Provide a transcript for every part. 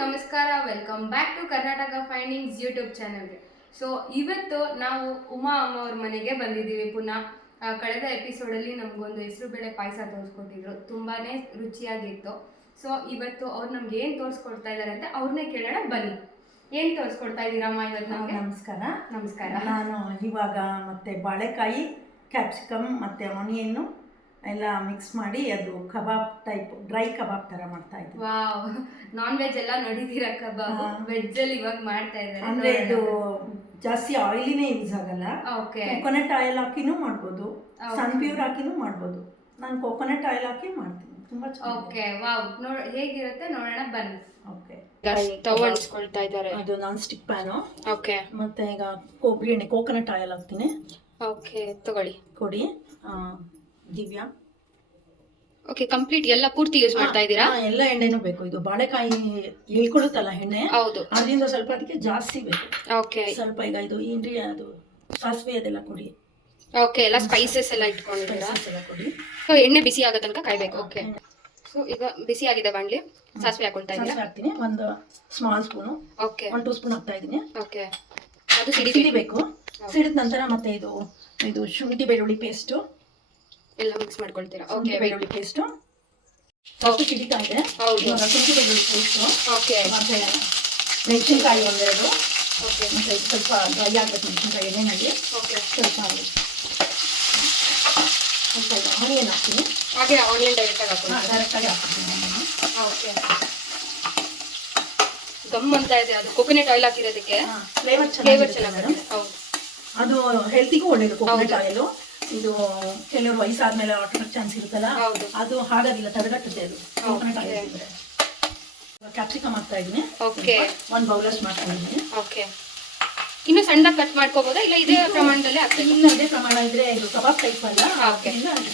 ನಮಸ್ಕಾರ, welcome back to Karnataka findings YouTube ಚಾನಲ್ಗೆ. So ಇವತ್ತು ನಾವು ಉಮಾ ಅಮ್ಮ ಅವ್ರ ಮನೆಗೆ ಬಂದಿದ್ದೀವಿ ಪುನಃ. ಕಳೆದ ಎಪಿಸೋಡಲ್ಲಿ ನಮಗೊಂದು ಹೆಸರು ಬೇಳೆ ಪಾಯಸ ತೋರಿಸ್ಕೊಟ್ಟಿದ್ರು, ತುಂಬಾ ರುಚಿಯಾಗಿತ್ತು. ಸೊ ಇವತ್ತು ಅವ್ರು ನಮ್ಗೆ ಏನು ತೋರಿಸ್ಕೊಡ್ತಾ ಇದ್ದಾರೆ ಅಂತ ಅವ್ರನ್ನೇ ಕೇಳೋಣ ಬನ್ನಿ. ಏನು ತೋರಿಸ್ಕೊಡ್ತಾ ಇದ್ದೀರಮ್ಮ ಇವತ್ತು ನಮಗೆ? ನಮಸ್ಕಾರ. ನಮಸ್ಕಾರ. ನಾನು ಇವಾಗ ಮತ್ತೆ ಬಾಳೆಕಾಯಿ, ಕ್ಯಾಪ್ಸಿಕಮ್ ಮತ್ತು ಆನಿಯನ್ನು ಎಲ್ಲ ಮಿಕ್ಸ್ ಮಾಡಿ ಅದು ಕಬಾಬ್ ಟೈಪ್, ಡ್ರೈ ಕಬಾಬ್ ಥರ ಮಾಡ್ತಾ ಇದ್ದೀನಿ. ವಾವ್, ನಾನ್ ವೆಜ್ ಎಲ್ಲ ನೋಡಿದ್ದೀರಾ ಕಬಾಬ್, ವೆಜ್ಜಲ್ಲಿ ಇವಾಗ ಮಾಡ್ತಾ ಇದ್ದಾರೆ. ಅಂದರೆ ಇದು ಜಾಸ್ತಿ ಆಯಿಲಿನೇ ಯೂಸ್ ಆಗಲ್ಲ. ಕೊಕೊನಟ್ ಆಯಿಲ್ ಹಾಕಿನೂ ಮಾಡ್ಬೋದು, ಸನ್ಪ್ಯೂರ್ ಹಾಕಿನೂ ಮಾಡ್ಬೋದು. ನಾನು ಕೊಕೊನಟ್ ಆಯಿಲ್ ಹಾಕಿ ಮಾಡ್ತೀನಿ, ತುಂಬಾ ಚೆನ್ನಾಗಿ. ಓಕೆ, ವಾವ್, ಹೇಗಿರುತ್ತೆ ನೋಡೋಣ ಬನ್ನಿ. ಓಕೆ, ಸ್ಟವ್ ಅಂಟಿಸ್ಕೊಳ್ತಾ ಇದ್ದಾರೆ. ಅದು ನಾನ್ ಸ್ಟಿಕ್ ಪ್ಯಾನು. ಓಕೆ, ಮತ್ತೆ ಈಗ ಕೊಬ್ಬರಿ ಎಣ್ಣೆ, ಕೋಕೋನಟ್ ಆಯಿಲ್ ಹಾಕ್ತೀನಿ. ಓಕೆ, ತಗೊಳ್ಳಿ, ಕೊಡಿ. ದಿವ್ಯಾ, ಓಕೆ, ಕಂಪ್ಲೀಟ್ ಎಲ್ಲ ಪೂರ್ತಿ ಯೂಸ್ ಮಾಡ್ತಾ ಇದ್ದೀರಾ? ಎಲ್ಲ ಎಣ್ಣೆನೂ ಬೇಕು. ಇದು ಬಾಳೆಕಾಯಿ ಹೇಳ್ಕೊಳುತ್ತಲ್ಲ ಎಣ್ಣೆ, ಹೌದು, ಅದರಿಂದ ಸ್ವಲ್ಪ ಅದಕ್ಕೆ ಜಾಸ್ತಿ ಬೇಕು. ಓಕೆ, ಸ್ವಲ್ಪ ಈಗ ಇದು ಏನ್ರಿ ಅದು ಸಾಸಿವೆ ಅದೆಲ್ಲ ಕೊಡಿ. ಓಕೆ, ಎಲ್ಲ ಸ್ಪೈಸಸ್ ಎಲ್ಲ ಇಟ್ಕೊಂಡಿದ್ದೀರಾ? ಎಲ್ಲ ಕೊಡಿ. ಸೊ ಎಣ್ಣೆ ಬಿಸಿ ಆಗೋ ತನಕ ಕಾಯ್ಬೇಕು. ಓಕೆ, ಸೊ ಈಗ ಬಿಸಿ ಆಗಿದೆ ಬಾಣಲಿ, ಸಾಸಿವೆ ಹಾಕೊಳ್ತಾ ಇದ್ದೀರಾ? ಸಾಸಿವೆ ಹಾಕ್ತೀನಿ, ಒಂದು ಸ್ಮಾಲ್ ಸ್ಪೂನು. ಓಕೆ, 1 2 ಸ್ಪೂನ್ ಹಾಕ್ತಾ ಇದ್ದೀನಿ. ಓಕೆ, ಅದು ಸಿಡಿಬೇಕು. ಸಿಡಿದ ನಂತರ ಮತ್ತೆ ಇದು ಶುಂಠಿ ಬೆಳ್ಳುಳ್ಳಿ ಪೇಸ್ಟ್ ಎಲ್ಲ ಮಿಕ್ಸ್ ಮಾಡ್ಕೊಳ್ತೀರಾ? ಓಕೆ, ಬೆಳ್ಳುಳ್ಳಿ ಪೇಸ್ಟ್ ಸ್ವಲ್ಪ ಸಿಡಿತಾ ಇದೆ. ಇವಾಗ ಶುಂಠಿ ಬೆಳ್ಳುಳ್ಳಿ ಪೇಸ್ಟ್, ಓಕೆ, ಮತ್ತೆ ಮೆಣಸಿನಕಾಯಿ ಒಂದೆರಡು. ಓಕೆ, ಮತ್ತೆ ಸ್ವಲ್ಪ ಡ್ರೈ ಆಗಬೇಕು ಮೆಣಸಿನಕಾಯಿ ಎಣ್ಣೆನಲ್ಲಿ. ಓಕೆ, ಸ್ವಲ್ಪ ಆನಿಯನ್ ಹಾಕ್ತೀನಿ. ಹಾಗೆ ಆನಿಯನ್ ಡೈರೆಕ್ಟಾಗಿ ಹಾಕ್ತೀನಿ? ಡೈರೆಕ್ಟಾಗಿ ಹಾಕ್ತೀನಿ. ಓಕೆ, ಗಮ್ ಅಂತ ಇದೆ, ಅದು ಕೊಕೊನಟ್ ಆಯಿಲ್ ಹಾಕಿರೋದಕ್ಕೆ ಫ್ಲೇವರ್ ಚೆನ್ನಾಗಿ. ಹೌದು, ಅದು ಹೆಲ್ತಿಗೂ ಒಳ್ಳೇದು ಕೋಕೋನಟ್ ಆಯಿಲ್. ಇದು ಕೆಲವರು ವಯಸ್ಸಾದ್ಮೇಲೆ ಆಟೋಮೆಟಿಕ್ ಚಾನ್ಸ್ ಇರುತ್ತಲ್ಲ, ಅದು ಹಾಗಾಗಿಲ್ಲ, ತಡೆಗಟ್ಟುತ್ತೆ ಅದು ಕೋಕೋನಟ್ ಆಯಿಲ್ ಇದ್ರೆ. ಕ್ಯಾಪ್ಸಿಕಮ್ ಹಾಕ್ತಾ ಇದ್ದೀನಿ. ಓಕೆ, 1 ಬೌಲಷ್ಟು ಮಾಡ್ತಾ ಇದ್ದೀನಿ. ಓಕೆ, ಇನ್ನು ಸಣ್ಣದಾಗಿ ಕಟ್ ಮಾಡ್ಕೋಬೋದಾ ಇಲ್ಲ ಇದೇ ಪ್ರಮಾಣದಲ್ಲೇ ಹಾಕ್ಬೇಕು? ಇನ್ನು ಅದೇ ಪ್ರಮಾಣ ಇದ್ರೆ ಇದು ಕಬಾಬ್ ಟೈಪ್ ಅಲ್ಲ,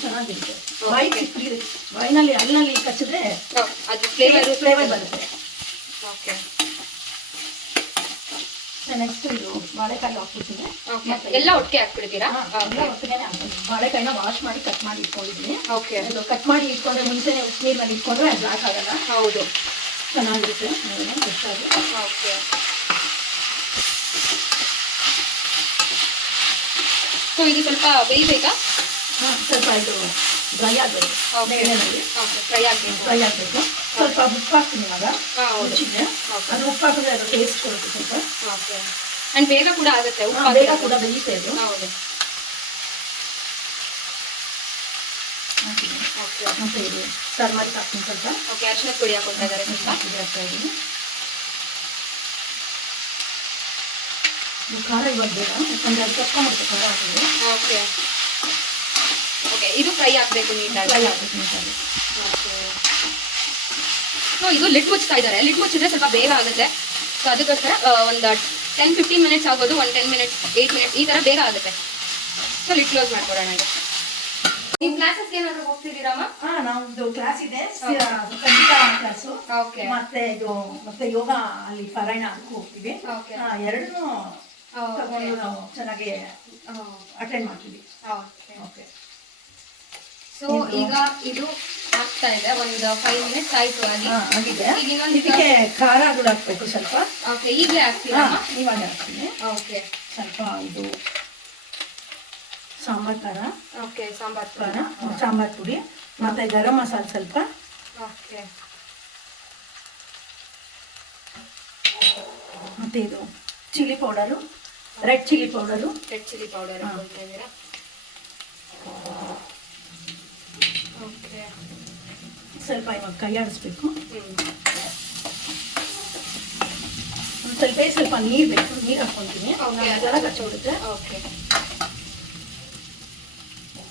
ಚೆನ್ನಾಗಿರುತ್ತೆ. ಬಾಯಿ ಸಿಕ್ಕಿದ್ರೆ ಬಾಯಿನಲ್ಲಿ ಅಲ್ಲಿನಲ್ಲಿ ಕಚ್ಚಿದ್ರೆ ಅದು ಫ್ಲೇವರ್ ಬರುತ್ತೆ. ಓಕೆ, ನೆಕ್ಸ್ಟ್ ಇದು ಬಾಳೆಕಾಯಿ ಹಾಕ್ಬಿಡ್ತೀನಿ. ಎಲ್ಲ ಒಟ್ಟಿಗೆ ಹಾಕ್ಬಿಡ್ತೀರಾ? ಎಲ್ಲ ಒಟ್ಟಿಗೆ ಹಾಕ್ತೀನಿ. ಬಾಳೆಕಾಯಿನ ವಾಶ್ ಮಾಡಿ ಕಟ್ ಮಾಡಿ ಇಟ್ಕೊಂಡಿದ್ದೀನಿ. ಓಕೆ, ಇದು ಕಟ್ ಮಾಡಿ ಇಟ್ಕೊಂಡ್ರೆ ಮುಂಚೆನೆ ನೀರಿನಲ್ಲಿ ಇಟ್ಕೊಂಡ್ರೆ ಅದು ಬ್ಲಾಕ್ ಆಗಲ್ಲ. ಹೌದು, ಚೆನ್ನಾಗಿರುತ್ತೆ. ಗೊತ್ತಾಗಿ. ಓಕೆ, ಸೊ ಇದು ಸ್ವಲ್ಪ ಬೇಯಬೇಕಾ? ಸ್ವಲ್ಪ ಇದು ಡ್ರೈ ಆಗಬೇಕು, ಎಣ್ಣೆಯಲ್ಲಿ ಫ್ರೈ ಆಗಬೇಕು. ಸ್ವಲ್ಪ ಉಪ್ಪು ಹಾಕ್ತೀನಿ ಇವಾಗ ರುಚಿಗೆ. ಅದು ಉಪ್ಪು ಹಾಕಿದ್ರೆ ಅದು ಟೇಸ್ಟ್ ಕೊಡುತ್ತೆ ಸ್ವಲ್ಪ. ಓಕೆ, ಅಂಡ್ ಬೇಗ ಕೂಡ ಆಗುತ್ತೆ, ಬೇಗ ಕೂಡ ಬೇಯುತ್ತೆ ಇದು. ಹೌದು, ಓಕೆ, ಮತ್ತೆ ಇದು ಟರ್ಮರಿಕ್ ಹಾಕ್ತೀನಿ ಸ್ವಲ್ಪ. ಓಕೆ, ಅರಿಶಿನದ ಪುಡಿ ಹಾಕೊಳ್ತಾ ಇದ್ದಾರೆ ಸ್ವಲ್ಪ. ಹಾಕ್ತಾ ಇದ್ದೀನಿ. ಖಾರ ಇವಾಗ ಬೇಡ, ಯಾಕಂದ್ರೆ ಅದು ಕಟ್ಕೊಂಡ್ಬಿಡುತ್ತೆ ಖಾರ ಹಾಕಿದ್ರೆ. ಓಕೆ, ಓಕೆ, ಇದು ಫ್ರೈ ಆಗಬೇಕು ನೀಟಾಗಿ. ಫ್ರೈ ಆಗಬೇಕು ನೀಟಾಗಿ. ಓಕೆ, ಸೊ ಇದು ಲಿಡ್ ಮುಚ್ತಾ ಇದ್ದಾರೆ. ಲಿಡ್ ಮುಚ್ಚಿದ್ರೆ ಸ್ವಲ್ಪ ಬೇಗ ಆಗುತ್ತೆ. ಸೊ ಅದಕ್ಕೋಸ್ಕರ ಒಂದು 10-15 ಮಿನಿಟ್ಸ್ ಆಗೋದು, 10 ಮಿನಿಟ್ಸ್ 8 ಮಿನಿಟ್ಸ್ ಈ ಥರ ಬೇಗ ಆಗುತ್ತೆ. ಸೊ ಲಿಡ್ ಕ್ಲೋಸ್ ಮಾಡ್ಕೊಡೋಣ. ಈಗ ನಿಮ್ಮ ಕ್ಲಾಸಸ್ಗೆ ಏನಾದರೂ ಹೋಗ್ತಿದ್ದೀರಮ್ಮ? ನಮ್ದು ಕ್ಲಾಸ್ ಇದೆ, ಸಂಗೀತ ಕ್ಲಾಸು. ಓಕೆ, ಮತ್ತೆ ಯೋಗ ಅಲ್ಲಿ ಪಾರಾಯಣ ಅದಕ್ಕೂ ಹೋಗ್ತೀವಿ. ಎರಡೂ ನಾವು ಚೆನ್ನಾಗಿ ಅಟೆಂಡ್ ಮಾಡ್ತೀವಿ. ಓಕೆ, ಸೊ ಈಗ ಇದು ಆಗ್ತಾ ಇದೆ, ಒಂದು 5 ಮಿನಿಟ್ಸ್ ಆಯ್ತು ಆಗಿದೆ. ಇದಕ್ಕೆ ಖಾರ ಕೂಡ ಹಾಕ್ಬೇಕು ಸ್ವಲ್ಪ. ಓಕೆ, ಈಗಲೇ ಹಾಕ್ತೀರಾ? ಇವಾಗ ಹಾಕ್ತೀನಿ. ಓಕೆ, ಸ್ವಲ್ಪ ಇದು ಸಾಂಬಾರ್ ಖಾರ. ಓಕೆ, ಸಾಂಬಾರ್ ಪುಡಿ ಮತ್ತೆ ಗರಂ ಮಸಾಲೆ ಸ್ವಲ್ಪ. ಓಕೆ, ಮತ್ತೆ ಇದು chilli powder, red chilli powder ಹಾಕೊಳ್ತಾ ಇದ್ದೀರಾ? ಓಕೆ, ಸ್ವಲ್ಪ ಇವಾಗ ಕೈ ಆಡಿಸ್ಬೇಕು. ಸ್ವಲ್ಪ ನೀರು ಬೇಕು, ನೀರು ಹಾಕ್ಕೊಂತೀನಿ. ಅದೆಲ್ಲ ಕಚ್ಚೋಡುತ್ತೆ. ಓಕೆ,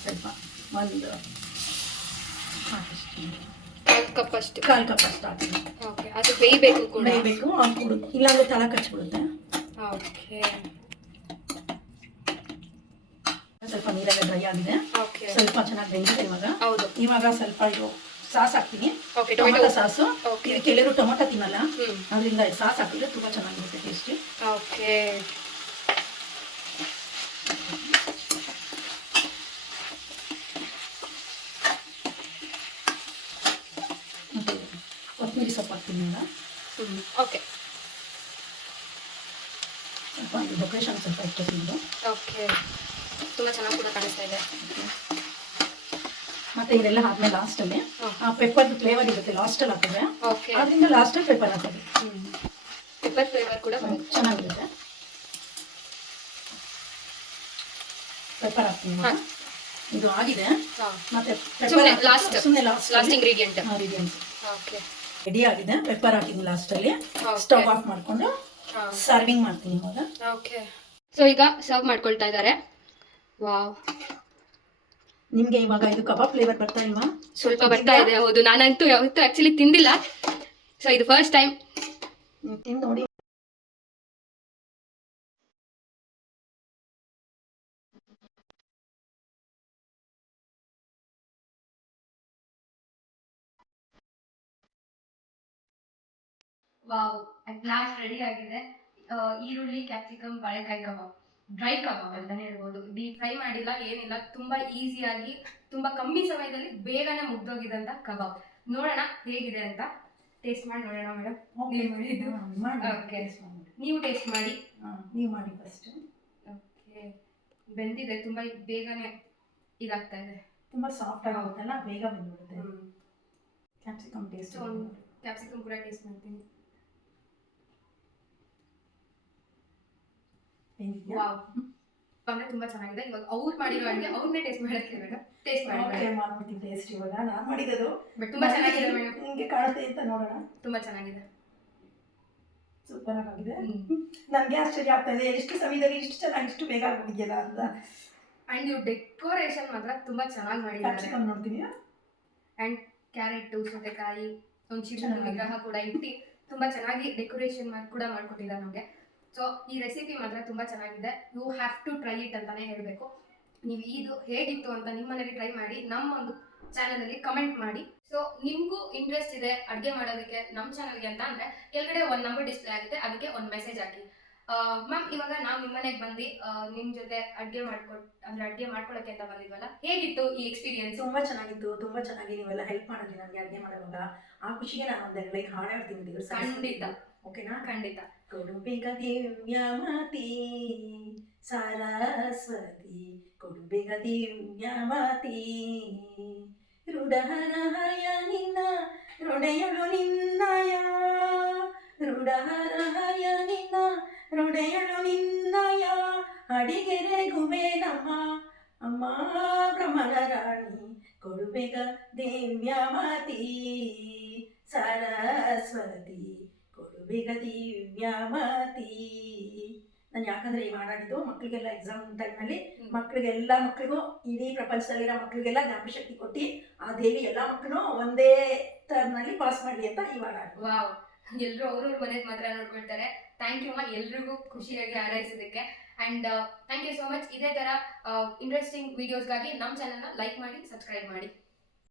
ಸ್ವಲ್ಪ ಒಂದು 1/4 ಕಪ್ ಅಷ್ಟು ಹಾಕ್ತೀನಿ. ಓಕೆ, ಅದು ಬೇಯಬೇಕು ಕೂಡ. ಬೇಯಬೇಕು, ಇಲ್ಲಾಂದ್ರೆ ತಳ ಕಚ್ಚಿಬಿಡುತ್ತೆ. ಓಕೆ, ಸ್ವಲ್ಪ ನೀರೆಲ್ಲ ಡ್ರೈ ಆಗಿದೆ. ಓಕೆ, ಸ್ವಲ್ಪ ಚೆನ್ನಾಗಿ ಬೆಂದಿದೆ ಇವಾಗ. ಹೌದು, ಇವಾಗ ಸ್ವಲ್ಪ ಇದು ಸಾಸ್ ಹಾಕ್ತೀನಿ. Okay, tomato sauce. ಕೆಲವರು ಟೊಮೆಟೊ ತಿನ್ನಲ್ಲ, ಅದರಿಂದ ಸಾಸ್ ಹಾಕಿದ್ರೆ ತುಂಬಾ ಚೆನ್ನಾಗಿರುತ್ತೆ ಟೇಸ್ಟ್. ಓಕೆ, ಮತ್ತೆ ಕೊತ್ತಂಬರಿ ಸೊಪ್ಪು ಹಾಕ್ತೀನಿ. ಓಕೆ ಸ್ವಲ್ಪ ಇದು ಡೆಕೋರೇಷನ್ ಸ್ವಲ್ಪ ಇಟ್ಕೊತೀನಿ. ಓಕೆ, ತುಂಬ ಚೆನ್ನಾಗಿ ಕೂಡ ಕಾಣಿಸ್ತಾ ಇದೆ. ಮತ್ತೆ ಇದೆಲ್ಲ ಆದ್ಮೇಲೆ ಲಾಸ್ಟಲ್ಲಿ ಪೆಪ್ಪರ್ ಫ್ಲೇವರ್ ಇರುತ್ತೆ, ಲಾಸ್ಟಲ್ಲಿ ಹಾಕಿದ್ರೆ ಓಕೆ, ಅದರಿಂದ ಲಾಸ್ಟಲ್ಲಿ ಪೆಪ್ಪರ್ ಹಾಕೋದು. ಪೆಪ್ಪರ್ ಫ್ಲೇವರ್ ಕೂಡ ಬರುತ್ತೆ, ಚೆನ್ನಾಗಿರುತ್ತೆ. ಪೆಪ್ಪರ್ ಹಾಕ್ತೀನಿ. ಇದು ಆಗಿದೆ. ಮತ್ತೆ ಸುಮ್ಮನೆ ಲಾಸ್ಟ್ ಇಂಗ್ರೀಡಿಯೆಂಟ್ ಓಕೆ ರೆಡಿ ಆಗಿದೆ. ಪೆಪ್ಪರ್ ಹಾಕಿದ್ದೀನಿ ಲಾಸ್ಟಲ್ಲಿ. Okay. ಸ್ಟವ್ ಆಫ್ ಮಾಡ್ಕೊಂಡು ಸರ್ವಿಂಗ್ ಮಾಡ್ತೀನಿ ಇವಾಗ. ಓಕೆ, ಸೊ ಈಗ ಸರ್ವ್ ಮಾಡ್ಕೊಳ್ತಾ ಇದ್ದಾರೆ. ವಾವ್, ನಿಮ್ಗೆ ಇವಾಗ ಇದು ಕಬಾಬ್ ಫ್ಲೇವರ್ ಬರ್ತಾ ಇಲ್ವಾ? ಸ್ವಲ್ಪ ಬರ್ತಾ ಇದೆ. ಹೌದು, ನಾನಂತೂ ಯಾವತ್ತೂ ಆಕ್ಚುಲಿ ತಿಂದಿಲ್ಲ, ಸೊ ಇದು ಫಸ್ಟ್ ಟೈಮ್. ತಿಂದು ನೋಡಿ. ವಾವ್, ಅಟ್ ಲಾಸ್ಟ್ ರೆಡಿ ಆಗಿದೆ. ಈರುಳ್ಳಿ, ಕ್ಯಾಪ್ಸಿಕಮ್, ಬಾಳೆಕಾಯಿ ಕಬಾಬ್, ಡ್ರೈ ಕಬಾಬ್ ಅಂತಾನೆ ಹೇಳ್ಬೋದು. ಡೀಪ್ ಫ್ರೈ ಮಾಡಿಲ್ಲ, ಏನಿಲ್ಲ, ತುಂಬಾ ಈಸಿಯಾಗಿ ತುಂಬಾ ಕಮ್ಮಿ ಸಮಯದಲ್ಲಿ ಬೇಗನೆ ಮುಗ್ದೋಗಿದಂತ ಕಬಾಬ್. ನೋಡೋಣ ಹೇಗಿದೆ ಅಂತ. ಟೇಸ್ಟ್ ಮಾಡಿ ನೋಡೋಣ ಮೇಡಮ್. ಓಕೆ, ನೀವು ಟೇಸ್ಟ್ ಮಾಡಿ. ನೀವು ಮಾಡಿ ಫಸ್ಟ್. ಓಕೆ, ಬೆಂದಿದೆ, ತುಂಬಾ ಬೇಗನೆ ಇದಾಗ್ತಾ ಇದೆ. ತುಂಬಾ ಸಾಫ್ಟ್ ಆಗುತ್ತಲ್ಲ, ಬೇಗ ಬೆಂದ್ಬಿಡುತ್ತೆ. Capsicum taste. ಕ್ಯಾಪ್ಸಿಕಮ್ ಕೂಡ ಟೇಸ್ಟ್ ಮಾಡ್ತೀನಿ. ವಾವ್, ಅಂದ್ರೆ ತುಂಬಾ ಚೆನ್ನಾಗಿದೆ. ಇವಾಗ ಅವ್ರು ಮಾಡಿರೋ ಅಡುಗೆ ಅವ್ರನ್ನೇ ಟೇಸ್ಟ್ ಮಾಡಕ್ಕೆ ಮೇಡಮ್. ಟೇಸ್ಟ್ ಮಾಡಿ ಮಾಡ್ಬಿಡ್ತೀನಿ ಟೇಸ್ಟ್. ಇವಾಗ ನಾನು ಮಾಡಿದ್ದು ಬಟ್ ತುಂಬಾ ಚೆನ್ನಾಗಿದೆ ಮೇಡಮ್. ನಿಮಗೆ ಕಾಣುತ್ತೆ ಅಂತ ನೋಡೋಣ. ತುಂಬಾ ಚೆನ್ನಾಗಿದೆ, ಸೂಪರ್ ಆಗಿದೆ. ನನಗೆ ಆಶ್ಚರ್ಯ ಆಗ್ತಾ ಇದೆ, ಎಷ್ಟು ಸಮಯದಲ್ಲಿ ಇಷ್ಟು ಚೆನ್ನಾಗಿ ಇಷ್ಟು ಬೇಗ ಆಗ್ಬಿಟ್ಟಿದೆಯಲ್ಲ ಅಂತ. ಅಂಡ್ ಇವ್ರು ಡೆಕೋರೇಷನ್ ಮಾತ್ರ ತುಂಬಾ ಚೆನ್ನಾಗಿ ಮಾಡಿದ್ದಾರೆ. ಕ್ಯಾಪ್ಸಿಕಮ್ ನೋಡ್ತೀನಿ. ಅಂಡ್ ಕ್ಯಾರೆಟ್, ಸೌತೆಕಾಯಿ, ಒಂದು ಚಿನ್ನ ವಿಗ್ರಹ ಕೂಡ ಇಟ್ಟು ತುಂಬಾ ಚೆನ್ನಾಗಿ ಡೆಕೋರೇಷನ್ ಕೂಡ ಮಾಡ್ಕೊಟ್ಟಿದ್ದಾರೆ ನಮಗೆ. ಸೊ ಈ ರೆಸಿಪಿ ಮಾತ್ರ ತುಂಬಾ ಚೆನ್ನಾಗಿದೆ. You have to try it ಅಂತಾನೆ ಹೇಳಬೇಕು. ನೀವು ಇದು ಹೇಗಿತ್ತು ಅಂತ ನಿಮ್ಮ ಮನೇಲಿ ಟ್ರೈ ಮಾಡಿ ನಮ್ಮ ಒಂದು ಚಾನಲಲ್ಲಿ ಕಮೆಂಟ್ ಮಾಡಿ. ಸೊ ನಿಮಗೂ ಇಂಟ್ರೆಸ್ಟ್ ಇದೆ ಅಡುಗೆ ಮಾಡೋದಕ್ಕೆ ನಮ್ಮ ಚಾನಲ್ಗೆ ಅಂತ ಅಂದರೆ ಕೆಳಗಡೆ ಒಂದು ನಂಬರ್ ಡಿಸ್ಪ್ಲೇ ಆಗುತ್ತೆ, ಅದಕ್ಕೆ ಒಂದು ಮೆಸೇಜ್ ಹಾಕಿ. ಮ್ಯಾಮ್, ಇವಾಗ ನಾವು ನಿಮ್ಮ ಮನೆಗೆ ಬಂದು ನಿಮ್ಮ ಜೊತೆ ಅಡುಗೆ ಮಾಡ್ಕೊಳ್ಳೋಕ್ಕೆ ಅಂತ ಬಂದಿದ್ವಲ್ಲ, ಹೇಗಿತ್ತು ಈ ಎಕ್ಸ್ಪೀರಿಯನ್ಸ್? ತುಂಬಾ ಚೆನ್ನಾಗಿತ್ತು, ತುಂಬಾ ಚೆನ್ನಾಗಿ ನೀವೆಲ್ಲ ಹೆಲ್ಪ್ ಮಾಡಿದ್ರಿ ನನಗೆ ಅಡುಗೆ ಮಾಡುವಾಗ. ಆ ಖುಷಿಗೆ ನಾನು ಒಂದೆರಡು ಲೈನ್ ಹಾಡು ಹೇಳ್ತೀನಿ. ಖಂಡಿತ, ಓಕೆನಾ? ಖಂಡಿತ. ಕೊಡುಬೇಗ ದಿವ್ಯಮತಿ ಸರಸ್ವತಿ, ಕೊಡುಬೇಗ ದಿವ್ಯಮತಿ, ಋಡಹರಹಯ ನಿನ್ನ ಋಡೆಯಳು ನಿನ್ನಯ, ಋಡಹರಹಯ ನಿನ್ನ ಋಡೆಯಳು ನಿನ್ನಯ, ಅಡಿಗೆರೆಗುವೆ ನಮ್ಮ ಅಮ್ಮ ಬ್ರಹ್ಮನ ರಾಣಿ, ಕೊಡುಬೇಗ ದಿವ್ಯಮತಿ ಸರಸ್ವತಿ, ಕೊಡುಬೇಗ ದಿವ್ಯಮತಿ. ನಾನು ಯಾಕಂದ್ರೆ ಈ ಮಾತಾಡಿದ್ದು ಮಕ್ಕಳಿಗೆಲ್ಲ ಎಕ್ಸಾಮ್ ಟೈಮ್ನಲ್ಲಿ ಮಕ್ಕಳಿಗೂ ಇಡೀ ಪ್ರಪಂಚದಲ್ಲಿರೋ ಮಕ್ಕಳಿಗೆಲ್ಲ ಜ್ಞಾಪಶಕ್ತಿ ಕೊಟ್ಟು ಆ ದೇವಿ ಎಲ್ಲ ಮಕ್ಕಳು ಒಂದೇ ಟರ್ನಲ್ಲಿ ಪಾಸ್ ಮಾಡಲಿ ಅಂತ ಈ ಮಾತಾಡ. ವಾವ್, ಎಲ್ಲರೂ ಅವ್ರವ್ರ ಮನೆಗೆ ಮಾತ್ರ ನೋಡ್ಕೊಳ್ತಾರೆ. ಥ್ಯಾಂಕ್ ಯು ಅಮ್ಮ, ಎಲ್ರಿಗೂ ಖುಷಿಯಾಗಿ ಹಾರೈಸೋದಕ್ಕೆ. And thank you so much. ಇದೇ ಥರ ಇಂಟ್ರೆಸ್ಟಿಂಗ್ ವೀಡಿಯೋಸ್ಗಾಗಿ ನಮ್ಮ ಚಾನಲ್ನ ಲೈಕ್ ಮಾಡಿ, ಸಬ್ಸ್ಕ್ರೈಬ್ ಮಾಡಿ.